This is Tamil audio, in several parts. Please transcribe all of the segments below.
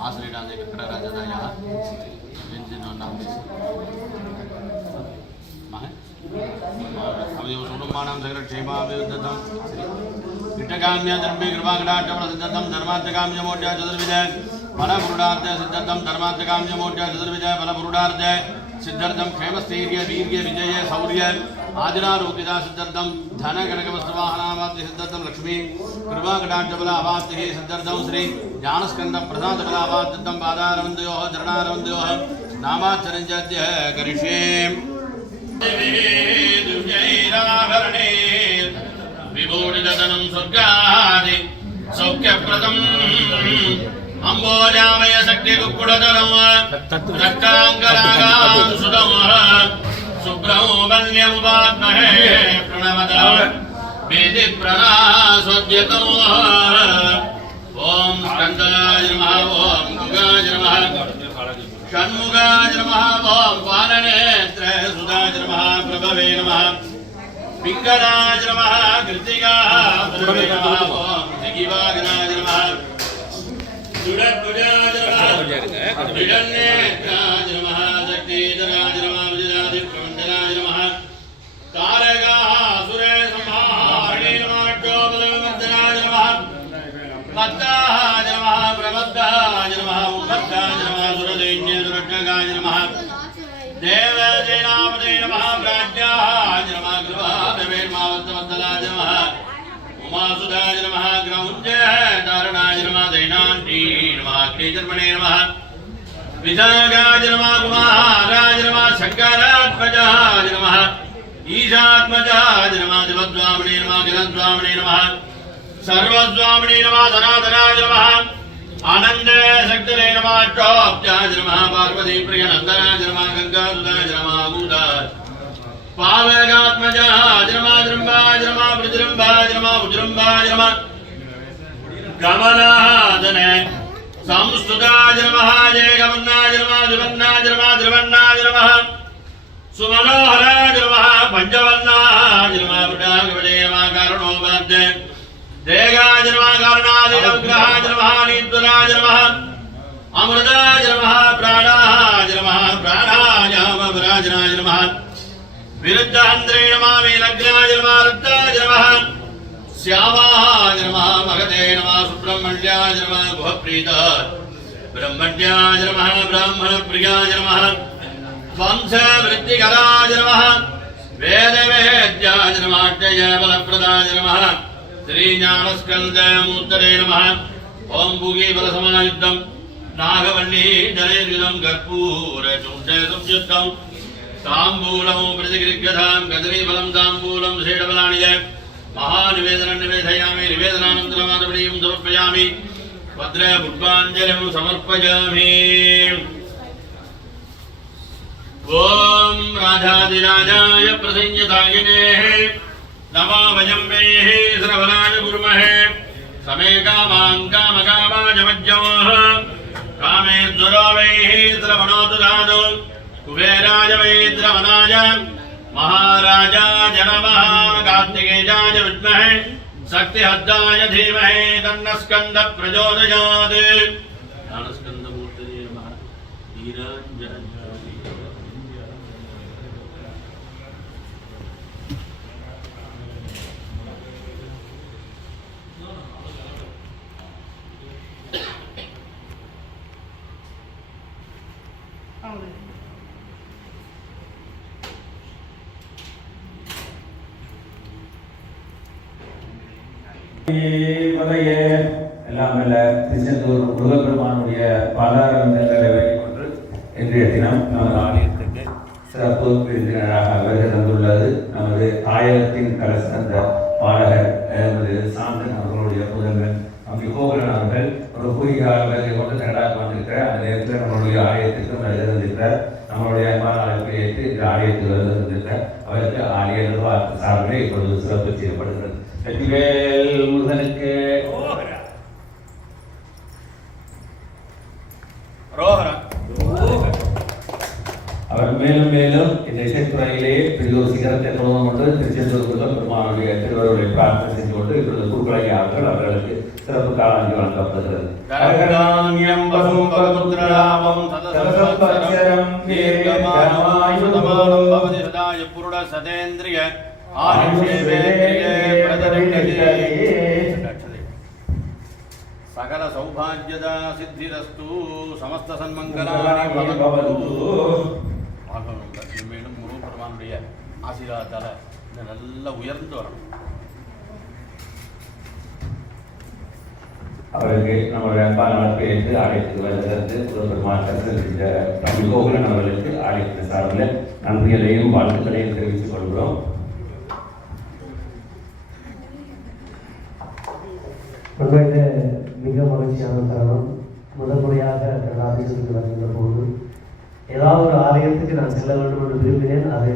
ఆశ్రీరాజ విక్రరాజనాయ అవయవసుకుటుంబానం సగరక్షేమాభివృద్ధం విట్టకామ్య ధర్మే కృపాకటాక్షపర సిద్ధం ధర్మార్థకామ్యమోడ్య చతుర్విజ ఫలపురుడార్థ సిద్ధం ధర్మార్థకామ్యమోడ్య చతుర్విజ ఫలపురుడార్థ సిద్ధార్థం క్షేమస్థైర్య వీర్య విజయ శౌర్య ఆదిరారోగ్యదా సిద్ధార్థం ధన కనక వస్తువాహనామాప్తి సిద్ధార్థం లక్ష్మీ కృపా కటాక్షబల అవాప్తి సిద్ధార్థం శ్రీ జ్ఞానస్కంద ప్రసాద బల అవార్థం పాదారవందయో చరణారవందయో నామాచరించాద్య కరిష్యే విభూడిదనం స్వర్గాది సౌఖ్యప్రదం అంబోజామయ శక్తి కుక్కుడదనం రక్తాంగరాగాం సుతం शुभ्रं वन्यमुपात्महे प्रणवद वेदि ॐ स्कन्दाय नमः ॐ गुगाय नमः। षण्मुगाय नमः ॐ पालनेत्र सुधाय नमः प्रभवे नमः। पिङ्गलाय नमः कृतिकाय नमः ॐ दिगिवागनाय नमः। सुरध्वजाय नमः। विडन्नेत्राय नमः। मद्दाय नमः प्रमद्दाय नमः उन्मत्ताय नमः सुरदैन्यसुरक्षकाय नमः देवसेनापते नमः प्राज्ञाय नमः कृपाभवेर्मावत्तवत्तलाय नमः उमासुदाय नमः ग्रौञ्जय तारणाय नमः दैनान्ती नमः अग्निजर्मणे नमः विशाखाय नमः कुमाराय नमः शङ्करात्मजाय नमः ईशात्मजाय नमः दिवद्वामणे नमः गिरद्वामणे नमः सर्वस्वामिने नमः सनातनाय नमः आनन्द शक्तरे नमः चोप्त्याय नमः पार्वती प्रियनन्दनाय नमः गङ्गासुदाय नमः भूताय पावकात्मजाय नमः जृम्भाय नमः वृजृम्भाय नमः उजृम्भाय नमः गमनादने संस्तुताय नमः जय गमनाय नमः द्रिवन्नाय नमः द्रिवन्नाय नमः सुमनोहराय नमः पञ्चवर्णाय नमः वृडागवडे नमः करुणोपाध्ये देगाय नमः कारणादिनग्रहाय नमः नीत्वराय नमः अमृताय नमः प्राणाय नमः प्राणाय अमराजनाय नमः विरुद्धान्द्रे नमः वीलग्नाय नमः रुद्राय नमः श्यामाय नमः महते नमः सुब्रह्मण्याय नमः गुहप्रीताय ब्रह्मण्याय नमः ब्राह्मणप्रियाय नमः वंशवृत्तिकराय नमः वेदवेद्याय नमः अक्षयबलप्रदाय नमः श्रीज्ञानस्कन्दमुत्तरे नमः। ॐ भूगीफलसमनयुद्धं नागवल्ली जलैर्युधं कर्पूरचूण्डे संयुद्धं ताम्बूलमु प्रतिगृह्यतां गजरीफलं ताम्बूलं श्रीडबलानि च महानिवेदनं निवेदयामि निवेदनानन्तरमादपणीयं समर्पयामि। भद्र पुष्पाञ्जलिं समर्पयामि। ॐ राजाधिराजाय प्रसंयतायिनेः नमाभजम्बेः श्रवणाय कुर्महे। समे कामान् कामकामाजमज्जमः। कामेश्वरो वैः श्रवणोतु कुबेराय वै श्रवणाय महाराजाय नमः कार्तिकेयाय विद्महे। शक्तिहद्दाय धीमहि तन्नः प्रचोदयात्। பதைய எல்லாம் அல்ல திருச்செந்தூர் முருகப்பெருமானுடைய பாதாரங்களை கொண்டு இன்றைய தினம் நமது ஆலயத்துக்கு சிறப்பு விருந்தினராக அவருக்கு ஆலய சார்பில் இப்பொழுது சிறப்பு செய்யப்படுகிறது. வெற்றிவேல் முருகனுக்கு. அவர் மேலும் மேலும் இந்த இசைத்துறையிலே பெரிய ஒரு சிகரத்தை தொடர்ந்து கொண்டு திருச்செந்தூர் முதல் பெருமானுடைய திருவருளை பிரார்த்தனை செஞ்சு கொண்டு இப்பொழுது குருக்கலை அவர்கள் அவர்களுக்கு சிறப்பு காலாங்கி வழங்கப்படுகிறது. தரகாண்யம் பசும் பகமுத்ரலாபம் சதசத்வத்சரம் தீர்க்கமாயுதமானம் பவதி புருட சதேந்திரிய சகல சித்திரஸ்து சமஸ்த சன்மங்களானி பவந்து ஆகணும் மேலும் முருகப்பெருமானுடைய ஆசீர்வாதத்தால் இந்த நல்ல உயர்ந்து வரணும் அவருக்கு நம்மளுடைய அன்பான என்று அழைத்து வருகிறது. பெருமாள் இந்த தமிழ் கோகுலன் அவர்களுக்கு அழைத்த சார்பில் நன்றிகளையும் வாழ்த்துக்களையும் தெரிவித்துக் கொள்கிறோம். உண்மையிலே மிக மகிழ்ச்சியான தருணம். முதல் முறையாக தன் ஆலயத்துக்கு வருகின்ற போது ஏதாவது ஒரு ஆலயத்துக்கு நான் செல்ல வேண்டும் என்று விரும்பினேன். அது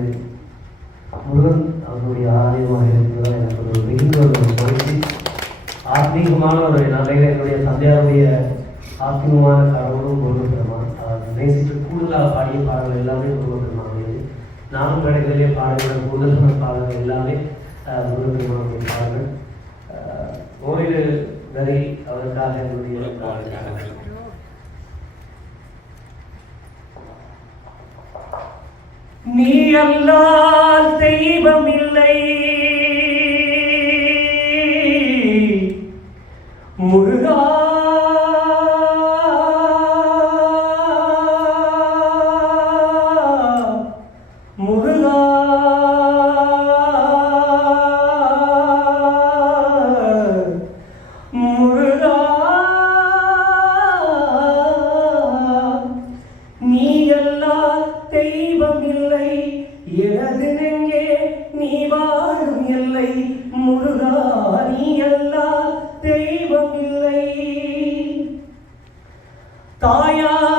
முருகன் அவருடைய ஆலயமாக இருக்கிறதா எனக்கு ஒரு மிகுந்த ஒரு ஆத்மீகமான ஒரு நிலையில என்னுடைய தந்தையாருடைய ஆத்மீகமான கடவுளும் முருகப்பெருமான் அவர் நேசித்து கூடுதலாக பாடிய பாடல்கள் எல்லாமே முருகப்பெருமானுடையது நானும் மேடைகளிலே பாடல்கள் கூடுதலான பாடல்கள் எல்லாமே அஹ், முருகப்பெருமானுடைய பாடல்கள். அஹ், ஓரிரு வரை அவருக்காக என்னுடைய பாடல்கள். நீ அல்லால் தெய்வமில்லை. எல்லா தெய்வம் இல்லை. தாயாகி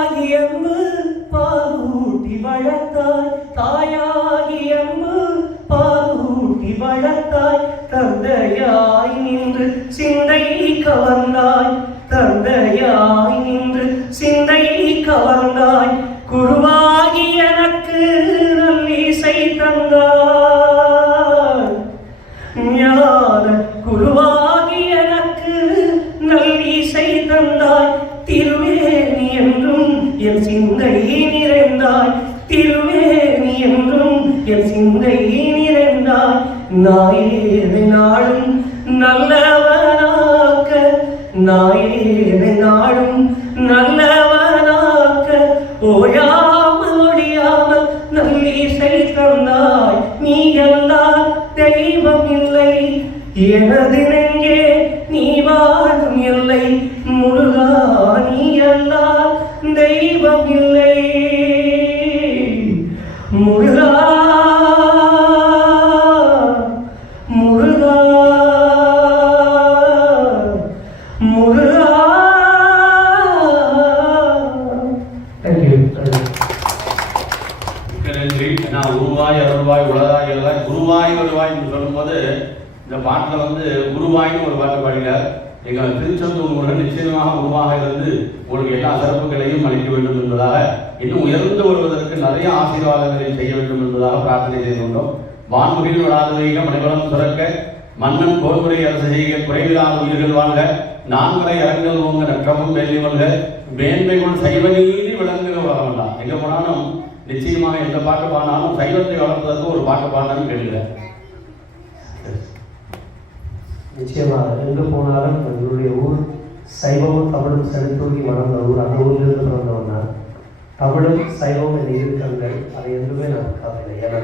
என் சிந்தையே நிறைந்தாய்? திருவேணி என்றும் என் சிந்தையே நிறைந்தாய்? நாயேனை நாளும் நல்லவனாக்க நாயேனை நாளும் நல்லவனாக்க ஓயாமல் ஒழியாமல் நல்லீசை தந்தாய். நீ எல்லா தெய்வம் இல்லை. எனது எங்கள் திருச்செந்தூர் முருகன் நிச்சயமாக உருவாக இருந்து உங்களுக்கு எல்லா சிறப்புகளையும் அளிக்க வேண்டும் என்பதாக இன்னும் உயர்ந்து வருவதற்கு நிறைய ஆசீர்வாதங்களை செய்ய வேண்டும் என்பதாக பிரார்த்தனை செய்து கொண்டோம். வான்முகில் விடாதவீக மணிவளம் சுரக்க மன்னன் போர்முறை அரசு செய்க குறைவிலாத உயிர்கள் வாழ்க நான்கரை அரங்கல் உங்க நற்றமும் வெள்ளி வல்க மேன்மைகள் சைவ நீதி விளங்குக வரலாம் எங்க போனாலும் நிச்சயமாக எந்த பாட்டு பாடினாலும் சைவத்தை வளர்ப்பதற்கு ஒரு பாட்டு பாடினாலும் கேளுங்க நிச்சயமாக எங்கு போனாலும் எங்களுடைய ஊர் சைவமும் தமிழும் செழித்தூக்கி வளர்ந்த ஊர். அந்த ஊரிலிருந்து பிறந்தவன் தமிழும் சைவம் என இருக்கங்கள் அதை எதுவுமே நான் காத்தில்லை ஏன்னா